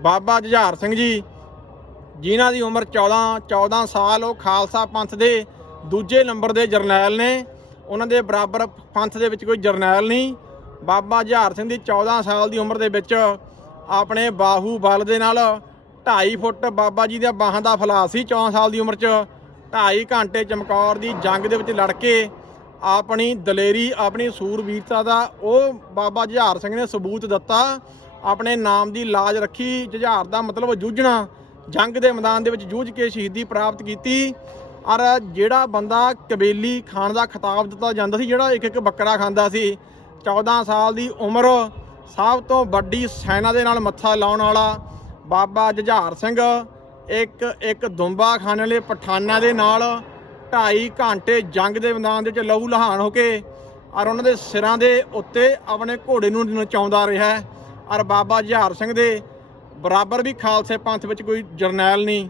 ਬਾਬਾ ਜੁਝਾਰ ਸਿੰਘ ਜੀ, ਜਿਨ੍ਹਾਂ ਦੀ ਉਮਰ 14 14 ਸਾਲ, ਉਹ ਖਾਲਸਾ ਪੰਥ ਦੇ ਦੂਜੇ ਨੰਬਰ ਦੇ ਜਰਨੈਲ ਨੇ। ਉਹਨਾਂ ਦੇ ਬਰਾਬਰ ਪੰਥ ਦੇ ਵਿੱਚ ਕੋਈ ਜਰਨੈਲ ਨਹੀਂ। ਬਾਬਾ ਜੁਝਾਰ ਸਿੰਘ ਦੀ 14 ਸਾਲ ਦੀ ਉਮਰ ਦੇ ਵਿੱਚ ਆਪਣੇ ਬਾਹੂ ਬਲ ਦੇ ਨਾਲ 2.5 ਫੁੱਟ ਬਾਬਾ ਜੀ ਦੀਆਂ ਬਾਹਾਂ ਦਾ ਫਲਾ ਸੀ 14 ਸਾਲ ਦੀ ਉਮਰ 'ਚ। 2.5 ਘੰਟੇ ਚਮਕੌਰ ਦੀ ਜੰਗ ਦੇ ਵਿੱਚ ਲੜ ਕੇ ਆਪਣੀ ਦਲੇਰੀ, ਆਪਣੀ ਸੂਰਬੀਰਤਾ ਦਾ ਉਹ ਬਾਬਾ ਜੁਝਾਰ ਸਿੰਘ ਨੇ ਸਬੂਤ ਦਿੱਤਾ। ਆਪਣੇ ਨਾਮ ਦੀ ਲਾਜ ਰੱਖੀ, ਜੁਝਾਰ ਦਾ ਮਤਲਬ ਜੂਝਣਾ, ਜੰਗ ਦੇ ਮੈਦਾਨ ਦੇ ਵਿੱਚ ਜੂਝ ਕੇ ਸ਼ਹੀਦੀ ਪ੍ਰਾਪਤ ਕੀਤੀ। ਔਰ ਜਿਹੜਾ ਬੰਦਾ ਕਬੇਲੀ ਖਾਨ ਦਾ ਖਿਤਾਬ ਦਿੱਤਾ ਜਾਂਦਾ ਸੀ, ਜਿਹੜਾ ਇੱਕ ਇੱਕ ਬੱਕਰਾ ਖਾਂਦਾ ਸੀ 14 ਸਾਲ ਦੀ ਉਮਰ, ਸਭ ਤੋਂ ਵੱਡੀ ਸੈਨਾ ਦੇ ਨਾਲ ਮੱਥਾ ਲਾਉਣ ਵਾਲਾ ਬਾਬਾ ਜੁਝਾਰ ਸਿੰਘ ਇੱਕ ਇੱਕ ਦੁੰਬਾ ਖਾਣੇ ਵਾਲੇ ਪਠਾਨਾਂ ਦੇ ਨਾਲ 2.5 ਘੰਟੇ ਜੰਗ ਦੇ ਮੈਦਾਨ ਦੇ ਵਿੱਚ ਲਹੂ ਲਹਾਨ ਹੋ ਕੇ ਔਰ ਉਹਨਾਂ ਦੇ ਸਿਰਾਂ ਦੇ ਉੱਤੇ ਆਪਣੇ ਘੋੜੇ ਨੂੰ ਨਚਾਉਂਦਾ ਰਿਹਾ। ਔਰ ਬਾਬਾ ਜਹਾਰ ਸਿੰਘ ਦੇ ਬਰਾਬਰ ਵੀ ਖਾਲਸੇ ਪੰਥ ਵਿੱਚ ਕੋਈ ਜਰਨੈਲ ਨਹੀਂ।